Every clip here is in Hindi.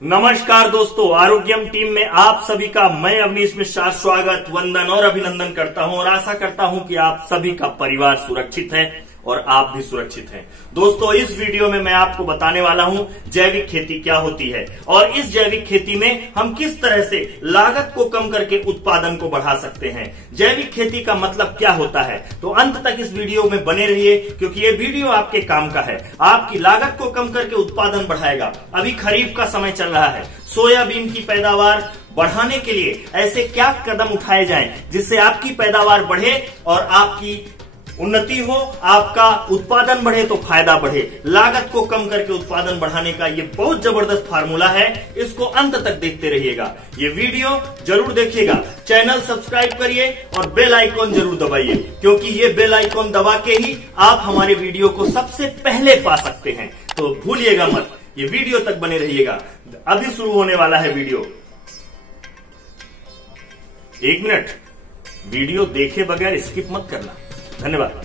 नमस्कार दोस्तों, आरोग्यम टीम में आप सभी का मैं अवनीश मिश्रा स्वागत, वंदन और अभिनंदन करता हूं और आशा करता हूं कि आप सभी का परिवार सुरक्षित है और आप भी सुरक्षित हैं। दोस्तों, इस वीडियो में मैं आपको बताने वाला हूं जैविक खेती क्या होती है और इस जैविक खेती में हम किस तरह से लागत को कम करके उत्पादन को बढ़ा सकते हैं। जैविक खेती का मतलब क्या होता है, तो अंत तक इस वीडियो में बने रहिए क्योंकि ये वीडियो आपके काम का है। आपकी लागत को कम करके उत्पादन बढ़ाएगा। अभी खरीफ का समय चल रहा है, सोयाबीन की पैदावार बढ़ाने के लिए ऐसे क्या कदम उठाए जाएं जिससे आपकी पैदावार बढ़े और आपकी उन्नति हो, आपका उत्पादन बढ़े तो फायदा बढ़े। लागत को कम करके उत्पादन बढ़ाने का ये बहुत जबरदस्त फार्मूला है, इसको अंत तक देखते रहिएगा। ये वीडियो जरूर देखिएगा, चैनल सब्सक्राइब करिए और बेल आइकॉन जरूर दबाइए क्योंकि ये बेल आइकॉन दबा के ही आप हमारे वीडियो को सबसे पहले पा सकते हैं। तो भूलिएगा मत, ये वीडियो तक बने रहिएगा। अभी शुरू होने वाला है वीडियो। 1 मिनट, वीडियो देखे बगैर स्किप मत करना। धन्यवाद।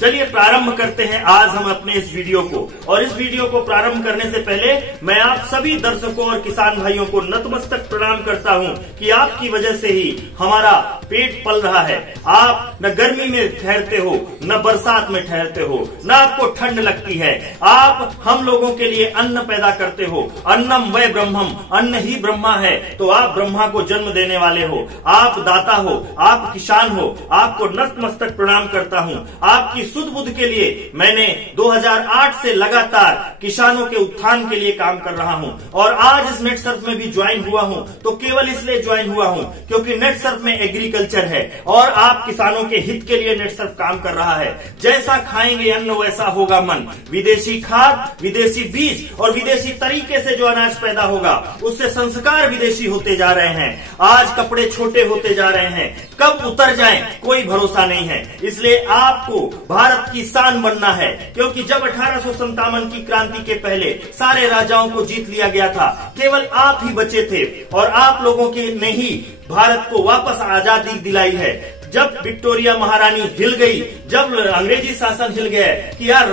चलिए प्रारंभ करते हैं आज हम अपने इस वीडियो को। और इस वीडियो को प्रारंभ करने से पहले मैं आप सभी दर्शकों और किसान भाइयों को नतमस्तक प्रणाम करता हूं कि आपकी वजह से ही हमारा पेट पल रहा है। आप न गर्मी में ठहरते हो, न बरसात में ठहरते हो, न आपको ठंड लगती है। आप हम लोगों के लिए अन्न पैदा करते हो। अन्नम वै ब्रह्मम, अन्न ही ब्रह्मा है। तो आप ब्रह्मा को जन्म देने वाले हो, आप दाता हो, आप किसान हो। आपको नतमस्तक प्रणाम करता हूं। आपकी सुध बुध के लिए मैंने 2008 से लगातार किसानों के उत्थान के लिए काम कर रहा हूं और आज इस नेट सर्फ में भी ज्वाइन हुआ हूं। तो केवल इसलिए ज्वाइन हुआ हूं क्योंकि नेट सर्फ में एग्रीकल्चर है और आप किसानों के हित के लिए नेट सर्फ काम कर रहा है। जैसा खाएंगे अन्न वैसा होगा मन। विदेशी खाद, विदेशी बीज और विदेशी तरीके से जो अनाज पैदा होगा उससे संस्कार विदेशी होते जा रहे हैं। आज कपड़े छोटे होते जा रहे हैं, कब उतर जाएं कोई भरोसा नहीं है। इसलिए आपको भारत की शान बनना है क्योंकि जब 1857 की क्रांति के पहले सारे राजाओं को जीत लिया गया था, केवल आप ही बचे थे और आप लोगों के ने ही भारत को वापस आजादी दिलाई है। जब विक्टोरिया महारानी हिल गई, जब अंग्रेजी शासन हिल गया कि यार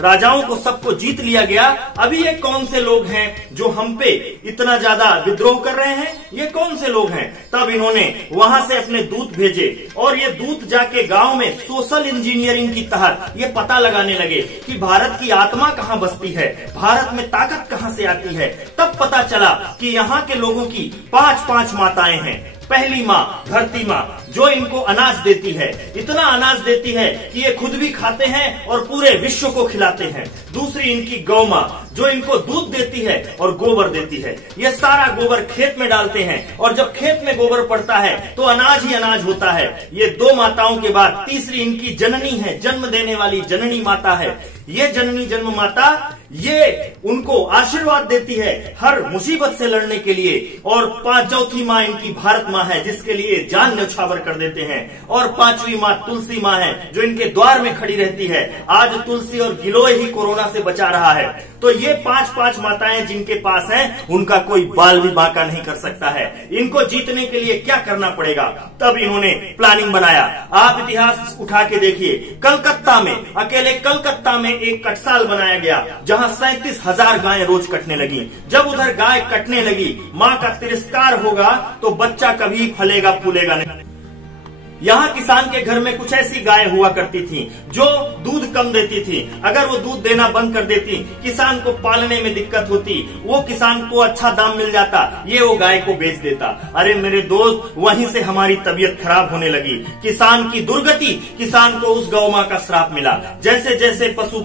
राजाओं को सबको जीत लिया गया, अभी ये कौन से लोग हैं जो हम पे इतना ज्यादा विद्रोह कर रहे हैं, ये कौन से लोग हैं। तब इन्होंने वहां से अपने दूत भेजे और ये दूत जाके गांव में सोशल इंजीनियरिंग की तहत ये पता लगाने लगे कि भारत की आत्मा कहाँ बसती है, भारत में ताकत कहाँ से आती है। तब पता चला कि यहाँ के लोगों की 5 माताएं हैं। पहली माँ धरती माँ जो इनको अनाज देती है, इतना अनाज देती है कि ये खुद भी खाते हैं और पूरे विश्व को खिलाते हैं। दूसरी इनकी गौ माँ जो इनको दूध देती है और गोबर देती है। ये सारा गोबर खेत में डालते हैं और जब खेत में गोबर पड़ता है तो अनाज ही अनाज होता है। ये 2 माताओं के बाद तीसरी इनकी जननी है, जन्म देने वाली जननी माता है। ये जननी जन्म माता ये उनको आशीर्वाद देती है हर मुसीबत से लड़ने के लिए। और 5 माँ इनकी भारत माँ है जिसके लिए जान न्यौछावर कर देते हैं। और 5वीं माँ तुलसी माँ है जो इनके द्वार में खड़ी रहती है। आज तुलसी और गिलोय ही कोरोना से बचा रहा है। तो ये 5 माताएं जिनके पास हैं, उनका कोई बाल भी बांका नहीं कर सकता है। इनको जीतने के लिए क्या करना पड़ेगा, तब इन्होंने प्लानिंग बनाया। आप इतिहास उठा के देखिए, कलकत्ता में, अकेले कलकत्ता में एक कटसाल बनाया गया जहां 37,000 गायें रोज कटने लगी। जब उधर गाय कटने लगी, माँ का तिरस्कार होगा तो बच्चा कभी फलेगा फूलेगा नहीं। यहाँ किसान के घर में कुछ ऐसी गाय हुआ करती थी जो दूध कम देती थी। अगर वो दूध देना बंद कर देती, किसान को पालने में दिक्कत होती, वो किसान को अच्छा दाम मिल जाता, ये वो गाय को बेच देता। अरे मेरे दोस्त, वहीं से हमारी तबीयत खराब होने लगी। किसान की दुर्गति, किसान को उस गौ माँ का श्राप मिला। जैसे जैसे पशु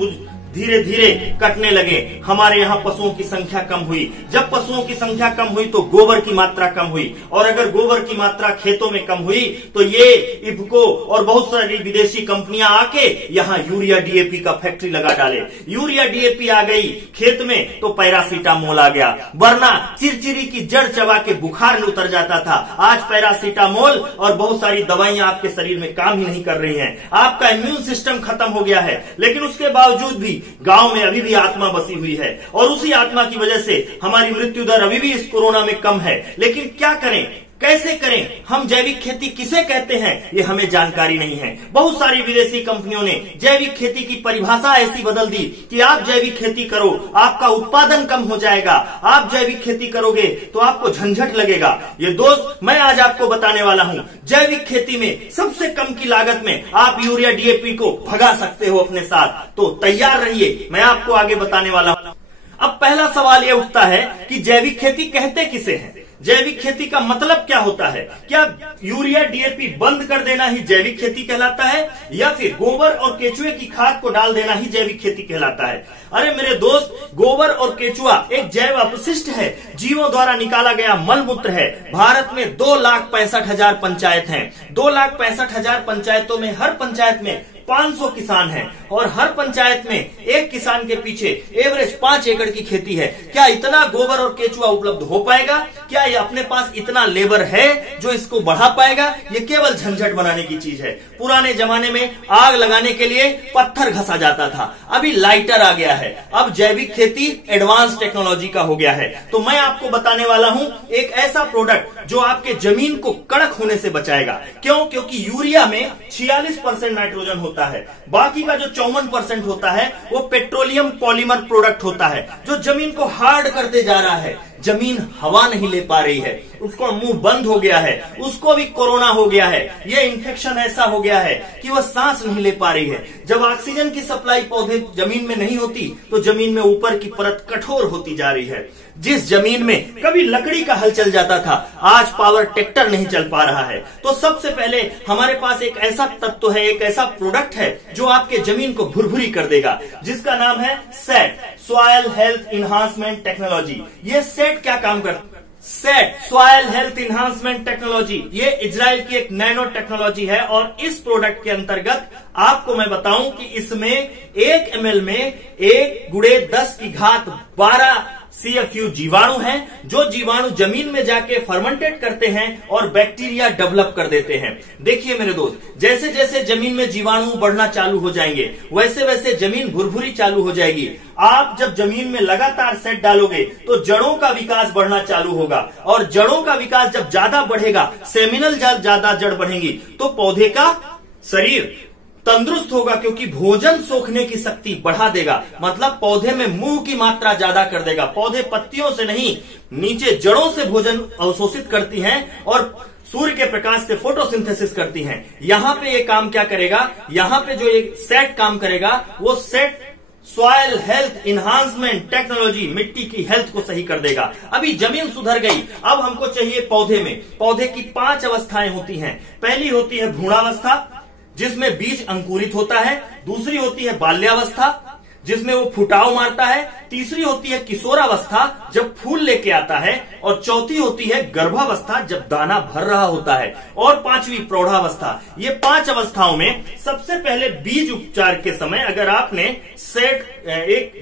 धीरे धीरे कटने लगे, हमारे यहाँ पशुओं की संख्या कम हुई। जब पशुओं की संख्या कम हुई तो गोबर की मात्रा कम हुई और अगर गोबर की मात्रा खेतों में कम हुई तो ये इफको और बहुत सारी विदेशी कंपनियां आके यहाँ यूरिया डीएपी का फैक्ट्री लगा डाले। यूरिया डीएपी आ गई खेत में तो पैरासीटामोल आ गया, वरना चिरचिरी की जड़ चबा के बुखार में उतर जाता था। आज पैरासीटामोल और बहुत सारी दवाइयां आपके शरीर में काम ही नहीं कर रही हैं। आपका इम्यून सिस्टम खत्म हो गया है, लेकिन उसके बावजूद भी गांव में अभी भी आत्मा बसी हुई है और उसी आत्मा की वजह से हमारी मृत्यु दर अभी भी इस कोरोना में कम है। लेकिन क्या करें, कैसे करें, हम जैविक खेती किसे कहते हैं, ये हमें जानकारी नहीं है। बहुत सारी विदेशी कंपनियों ने जैविक खेती की परिभाषा ऐसी बदल दी कि आप जैविक खेती करो, आपका उत्पादन कम हो जाएगा, आप जैविक खेती करोगे तो आपको झंझट लगेगा। ये दोस्त, मैं आज आपको बताने वाला हूँ जैविक खेती में सबसे कम की लागत में आप यूरिया डीएपी को भगा सकते हो अपने साथ। तो तैयार रहिए, मैं आपको आगे बताने वाला हूँ। अब पहला सवाल यह उठता है कि जैविक खेती कहते किसे हैं, जैविक खेती का मतलब क्या होता है? क्या यूरिया डीएपी बंद कर देना ही जैविक खेती कहलाता है, या फिर गोबर और केचुए की खाद को डाल देना ही जैविक खेती कहलाता है? अरे मेरे दोस्त, गोबर और केचुआ एक जैव अपशिष्ट है, जीवों द्वारा निकाला गया मल मूत्र है। भारत में 2,65,000 पंचायत हैं। 2,65,000 पंचायतों में हर पंचायत में 500 किसान हैं और हर पंचायत में एक किसान के पीछे एवरेज 5 एकड़ की खेती है। क्या इतना गोबर और केचुआ उपलब्ध हो पाएगा? क्या ये अपने पास इतना लेबर है जो इसको बढ़ा पाएगा? ये केवल झंझट बनाने की चीज है। पुराने जमाने में आग लगाने के लिए पत्थर घसा जाता था, अभी लाइटर आ गया है। अब जैविक खेती एडवांस टेक्नोलॉजी का हो गया है। तो मैं आपको बताने वाला हूं एक ऐसा प्रोडक्ट जो आपके जमीन को कड़क होने से बचाएगा। क्यों? क्योंकि यूरिया में 46% नाइट्रोजन होता है, बाकी का जो 54% होता है वो पेट्रोलियम पॉलीमर प्रोडक्ट होता है जो जमीन को हार्ड करते जा रहा है। जमीन हवा नहीं ले पा रही है, उसको मुंह बंद हो गया है, उसको भी कोरोना हो गया है, ये इन्फेक्शन ऐसा हो गया है कि वह सांस नहीं ले पा रही है। जब ऑक्सीजन की सप्लाई पौधे जमीन में नहीं होती तो जमीन में ऊपर की परत कठोर होती जा रही है। जिस जमीन में कभी लकड़ी का हल चल जाता था, आज पावर ट्रैक्टर नहीं चल पा रहा है। तो सबसे पहले हमारे पास एक ऐसा तत्व है, एक ऐसा प्रोडक्ट है जो आपके जमीन को भुरभुरी कर देगा, जिसका नाम है set, soil health enhancement technology. ये सेट क्या काम करता है? Set soil health enhancement technology ये इजराइल की एक नैनो टेक्नोलॉजी है और इस प्रोडक्ट के अंतर्गत आपको मैं बताऊं कि इसमें 1 ml में 1×10⁻12 CFU जीवाणु हैं, जो जीवाणु जमीन में जाके फर्मेंटेट करते हैं और बैक्टीरिया डेवलप कर देते हैं। देखिए मेरे दोस्त, जैसे जैसे जमीन में जीवाणु बढ़ना चालू हो जाएंगे वैसे वैसे जमीन भुरभुरी चालू हो जाएगी। आप जब जमीन में लगातार सेट डालोगे तो जड़ों का विकास बढ़ना चालू होगा और जड़ों का विकास जब ज्यादा बढ़ेगा, सेमिनल ज्यादा जड़ बढ़ेंगी तो पौधे का शरीर तंदुरुस्त होगा, क्योंकि भोजन सोखने की शक्ति बढ़ा देगा। मतलब पौधे में मुंह की मात्रा ज्यादा कर देगा। पौधे पत्तियों से नहीं, नीचे जड़ों से भोजन अवशोषित करती हैं और सूर्य के प्रकाश से फोटोसिंथेसिस करती हैं। यहाँ पे ये काम क्या करेगा? यहाँ पे जो एक सेट काम करेगा वो set soil health enhancement technology मिट्टी की हेल्थ को सही कर देगा। अभी जमीन सुधर गई, अब हमको चाहिए पौधे में। पौधे की 5 अवस्थाएं होती हैं। पहली होती है भ्रूणावस्था, जिसमें बीज अंकुरित होता है। दूसरी होती है बाल्यावस्था, जिसमें वो फुटाव मारता है। तीसरी होती है किशोरावस्था, जब फूल लेके आता है। और चौथी होती है गर्भावस्था, जब दाना भर रहा होता है। और 5वीं प्रौढ़ावस्था। ये 5 अवस्थाओं में सबसे पहले बीज उपचार के समय अगर आपने सेट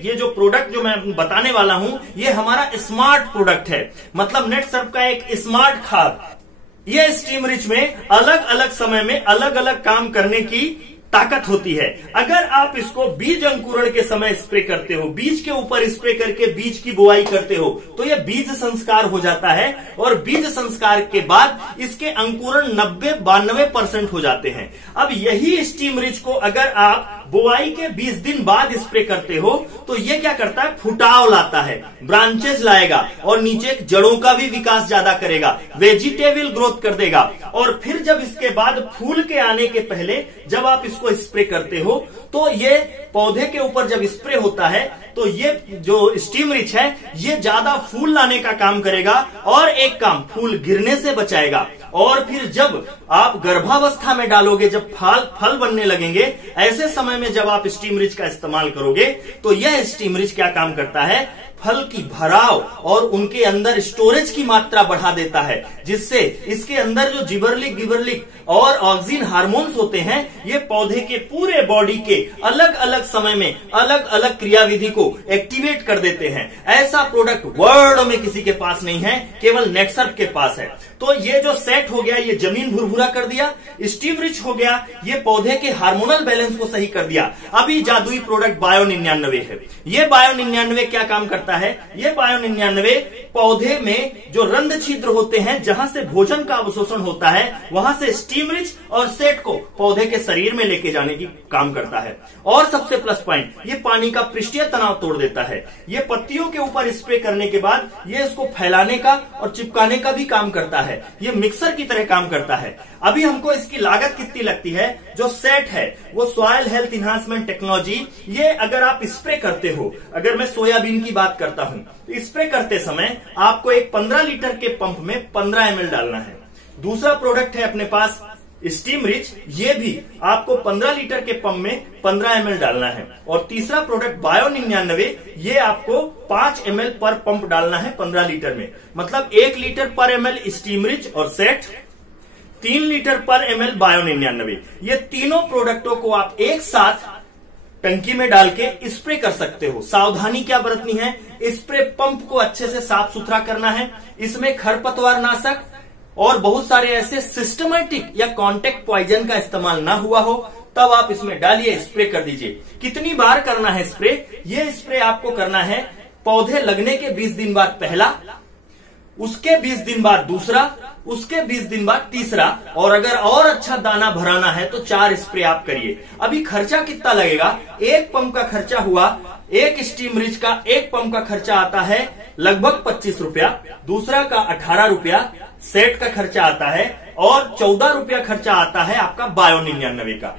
ये जो प्रोडक्ट जो मैं बताने वाला हूं, ये हमारा स्मार्ट प्रोडक्ट है। मतलब नेटसर्फ का एक स्मार्ट खाद। ये स्टीम रिच में अलग अलग समय में अलग अलग काम करने की ताकत होती है। अगर आप इसको बीज अंकुरण के समय स्प्रे करते हो, बीज के ऊपर स्प्रे करके बीज की बुआई करते हो, तो यह बीज संस्कार हो जाता है और बीज संस्कार के बाद इसके अंकुरण 90-92% हो जाते हैं। अब यही स्टीम रिच को अगर आप बुआई के 20 दिन बाद स्प्रे करते हो तो ये क्या करता है? फुटाव लाता है, ब्रांचेस लाएगा और नीचे जड़ों का भी विकास ज्यादा करेगा, वेजिटेबल ग्रोथ कर देगा। और फिर जब इसके बाद फूल के आने के पहले जब आप इसको स्प्रे करते हो तो ये पौधे के ऊपर जब स्प्रे होता है तो ये जो स्टीम रिच है ये ज्यादा फूल लाने का काम करेगा और एक काम, फूल गिरने से बचाएगा। और फिर जब आप गर्भावस्था में डालोगे, जब फल बनने लगेंगे, ऐसे समय में जब आप स्टीम रिच का इस्तेमाल करोगे तो यह स्टीम रिच क्या काम करता है? फल की भराव और उनके अंदर स्टोरेज की मात्रा बढ़ा देता है, जिससे इसके अंदर जो जिबरलिक गिबरलिक और ऑक्सीन हार्मोन्स होते हैं ये पौधे के पूरे बॉडी के अलग अलग समय में अलग अलग क्रियाविधि को एक्टिवेट कर देते हैं। ऐसा प्रोडक्ट वर्ल्ड में किसी के पास नहीं है, केवल नेटसर्फ के पास है। तो ये जो सेट सेट हो गया, ये जमीन भुरभुरा कर दिया। स्टीम रिच हो गया, ये पौधे के हार्मोनल बैलेंस को सही कर दिया। अभी जादुई प्रोडक्ट बायो 99 है। ये बायो 99 क्या काम करता है? ये बायो 99 पौधे में जो रंध्र छिद्र होते हैं, जहां से भोजन का अवशोषण होता है, वहां से स्टीम रिच और सेट को पौधे के शरीर में लेके जाने की काम करता है। और सबसे प्लस पॉइंट, ये पानी का पृष्ठीय तनाव तोड़ देता है। ये पत्तियों के ऊपर स्प्रे करने के बाद ये इसको फैलाने का और चिपकाने का भी काम करता है। ये मिक्सर की तरह काम करता है। अभी हमको इसकी लागत कितनी लगती है? जो सेट है वो सॉइल हेल्थ इन्हांसमेंट टेक्नोलॉजी, ये अगर आप स्प्रे करते हो, अगर मैं सोयाबीन की बात करता हूं, तो स्प्रे करते समय आपको एक 15 लीटर के पंप में 15 ml डालना है। दूसरा प्रोडक्ट है अपने पास स्टीम रिच, ये भी आपको 15 लीटर के पंप में 15 ml डालना है। और तीसरा प्रोडक्ट बायो 99, ये आपको 5 ml पर पंप डालना है 15 लीटर में। मतलब 1 लीटर पर ml स्टीम रिच और सेट, 3 लीटर पर ml बायो 99। ये तीनों प्रोडक्टों को आप एक साथ टंकी में डाल के स्प्रे कर सकते हो। सावधानी क्या बरतनी है? स्प्रे पंप को अच्छे से साफ सुथरा करना है। इसमें खरपतवार नाशक और बहुत सारे ऐसे सिस्टमेटिक या कॉन्टेक्ट पॉइजन का इस्तेमाल ना हुआ हो, तब आप इसमें डालिए, स्प्रे कर दीजिए। कितनी बार करना है स्प्रे? ये स्प्रे आपको करना है पौधे लगने के 20 दिन बाद पहला, उसके 20 दिन बाद दूसरा, उसके 20 दिन बाद तीसरा, और अगर और अच्छा दाना भराना है तो 4 स्प्रे आप करिए। अभी खर्चा कितना लगेगा? एक पंप का खर्चा हुआ, एक स्टीम रिच का एक पंप का खर्चा आता है लगभग 25 रुपया, दूसरा का 18 रुपया, सेट का खर्चा आता है, और 14 रुपया खर्चा आता है आपका बायो 99 का।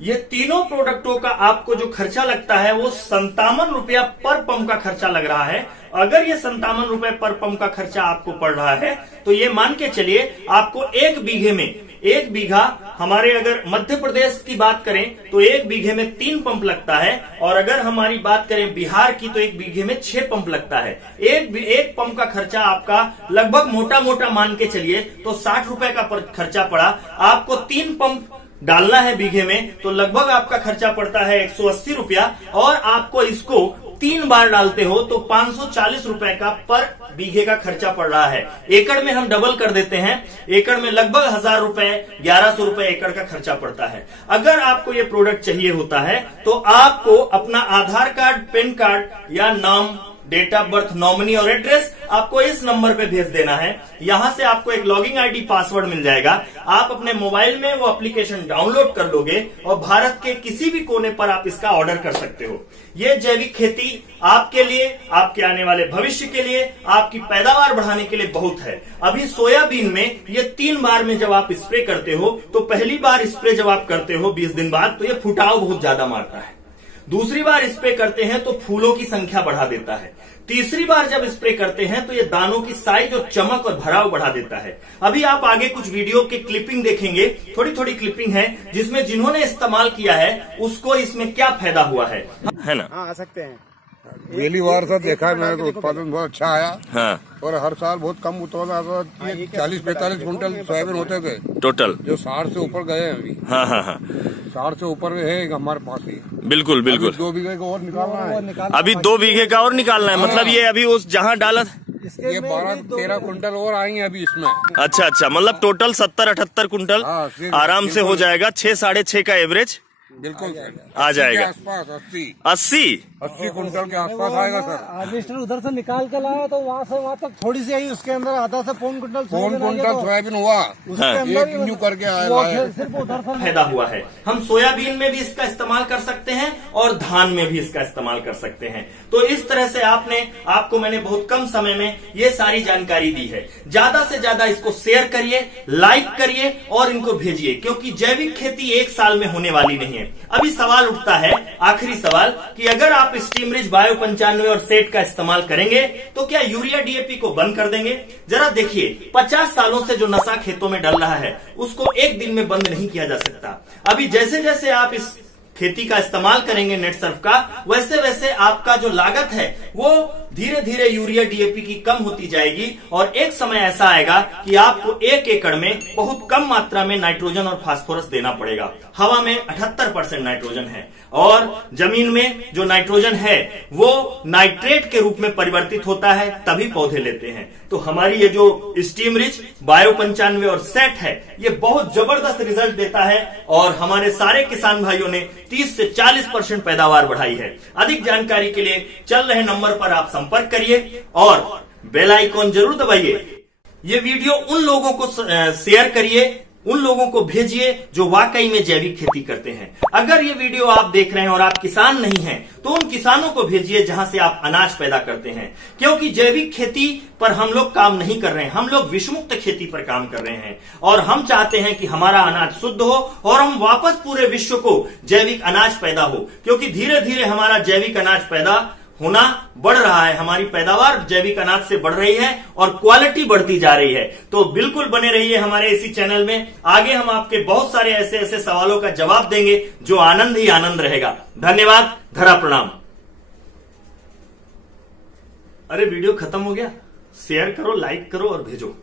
ये तीनों प्रोडक्टों का आपको जो खर्चा लगता है वो 57 रुपया पर पंप का खर्चा लग रहा है। अगर ये 57 रुपए पर पंप का खर्चा आपको पड़ रहा है तो ये मान के चलिए आपको 1 बीघे में, 1 बीघा हमारे अगर मध्य प्रदेश की बात करें तो 1 बीघे में 3 पंप लगता है, और अगर हमारी बात करें बिहार की तो 1 बीघे में 6 पंप लगता है। एक पंप का खर्चा आपका लगभग मोटा मोटा मान के चलिए तो 60 रुपए का खर्चा पड़ा। आपको 3 पंप डालना है बीघे में तो लगभग आपका खर्चा पड़ता है 180 रुपया, और आपको इसको 3 बार डालते हो तो 540 रुपए का पर बीघे का खर्चा पड़ रहा है। एकड़ में हम डबल कर देते हैं, एकड़ में लगभग 1000 रुपए, 1100 रुपए एकड़ का खर्चा पड़ता है। अगर आपको ये प्रोडक्ट चाहिए होता है तो आपको अपना आधार कार्ड, पैन कार्ड या नाम, डेट ऑफ बर्थ, नॉमिनी और एड्रेस आपको इस नंबर पे भेज देना है। यहां से आपको एक लॉगिंग आईडी, पासवर्ड मिल जाएगा। आप अपने मोबाइल में वो एप्लीकेशन डाउनलोड कर लोगे और भारत के किसी भी कोने पर आप इसका ऑर्डर कर सकते हो। ये जैविक खेती आपके लिए, आपके आने वाले भविष्य के लिए, आपकी पैदावार बढ़ाने के लिए बहुत है। अभी सोयाबीन में ये 3 बार में जब आप स्प्रे करते हो तो पहली बार स्प्रे जब आप करते हो 20 दिन बाद तो ये फुटाव बहुत ज्यादा मारता है। दूसरी बार स्प्रे करते हैं तो फूलों की संख्या बढ़ा देता है। तीसरी बार जब स्प्रे करते हैं तो ये दानों की साइज और चमक और भराव बढ़ा देता है। अभी आप आगे कुछ वीडियो के क्लिपिंग देखेंगे, थोड़ी थोड़ी क्लिपिंग है जिसमें जिन्होंने इस्तेमाल किया है उसको इसमें क्या फायदा हुआ है ना? हाँ, आ सकते हैं। पहली बार से देखा है मैंने तो उत्पादन बहुत अच्छा आया। हाँ। और हर साल बहुत कम उत्पादन आता था। 40-45 कुंटल सोयाबीन होते थे टोटल, जो 60 से ऊपर गए हैं अभी। हाँ हाँ हाँ, 60 से ऊपर है हमारे पास ही। बिल्कुल बिल्कुल। 2 बीघे का और निकालना है। अभी 2 बीघे का और निकालना है। मतलब ये अभी उस जहाँ डाला ये 12-13 कुंटल और आएंगे अभी इसमें। अच्छा अच्छा, मतलब टोटल 70-78 कुंटल आराम से हो जाएगा। 6-6.5 का एवरेज बिल्कुल आ जाएगा। आसपास 80 कुंटल के आसपास आएगा सर। हार्वेस्टर उधर से निकाल के लाया तो वहाँ से वहाँ तक थोड़ी सी आई, उसके अंदर आधा से पौन कुंटल सोयाबीन हुआ, उसके अंदर न्यू करके आया। सिर्फ उधर से फायदा हुआ है। हम सोयाबीन में भी इसका इस्तेमाल कर सकते हैं और धान में भी इसका इस्तेमाल कर सकते हैं। तो इस तरह से आपको मैंने बहुत कम समय में ये सारी जानकारी दी है। ज्यादा से ज्यादा इसको शेयर करिए, लाइक करिए और इनको भेजिए, क्योंकि जैविक खेती 1 साल में होने वाली नहीं है। अभी सवाल उठता है, आखिरी सवाल, कि अगर आप स्टीम रिच, बायो 95 और सेट का इस्तेमाल करेंगे तो क्या यूरिया डीएपी को बंद कर देंगे? जरा देखिए, 50 सालों से जो नशा खेतों में डल रहा है उसको एक दिन में बंद नहीं किया जा सकता। अभी जैसे जैसे आप इस खेती का इस्तेमाल करेंगे नेट सर्फ का, वैसे वैसे आपका जो लागत है वो धीरे धीरे यूरिया डीएपी की कम होती जाएगी और एक समय ऐसा आएगा कि आपको 1 एकड़ में बहुत कम मात्रा में नाइट्रोजन और फास्फोरस देना पड़ेगा। हवा में 78% नाइट्रोजन है और जमीन में जो नाइट्रोजन है वो नाइट्रेट के रूप में परिवर्तित होता है, तभी पौधे लेते हैं। तो हमारी ये जो स्टीम रिच, बायो 95 और सेट है, ये बहुत जबरदस्त रिजल्ट देता है और हमारे सारे किसान भाइयों ने 30 से 40% पैदावार बढ़ाई है। अधिक जानकारी के लिए चल रहे नंबर पर आप संपर्क करिए और बेल आइकॉन जरूर दबाइए। ये वीडियो उन लोगों को शेयर करिए, उन लोगों को भेजिए जो वाकई में जैविक खेती करते हैं। अगर ये वीडियो आप देख रहे हैं और आप किसान नहीं हैं, तो उन किसानों को भेजिए जहां से आप अनाज पैदा करते हैं, क्योंकि जैविक खेती पर हम लोग काम नहीं कर रहे हैं, हम लोग विषमुक्त खेती पर काम कर रहे हैं और हम चाहते हैं कि हमारा अनाज शुद्ध हो और हम वापस पूरे विश्व को जैविक अनाज पैदा हो, क्योंकि धीरे धीरे हमारा जैविक अनाज पैदा होना बढ़ रहा है, हमारी पैदावार जैविक अनाज से बढ़ रही है और क्वालिटी बढ़ती जा रही है। तो बिल्कुल बने रहिए हमारे इसी चैनल में, आगे हम आपके बहुत सारे ऐसे ऐसे सवालों का जवाब देंगे जो आनंद ही आनंद रहेगा। धन्यवाद, धरा प्रणाम। अरे वीडियो खत्म हो गया, शेयर करो, लाइक करो और भेजो।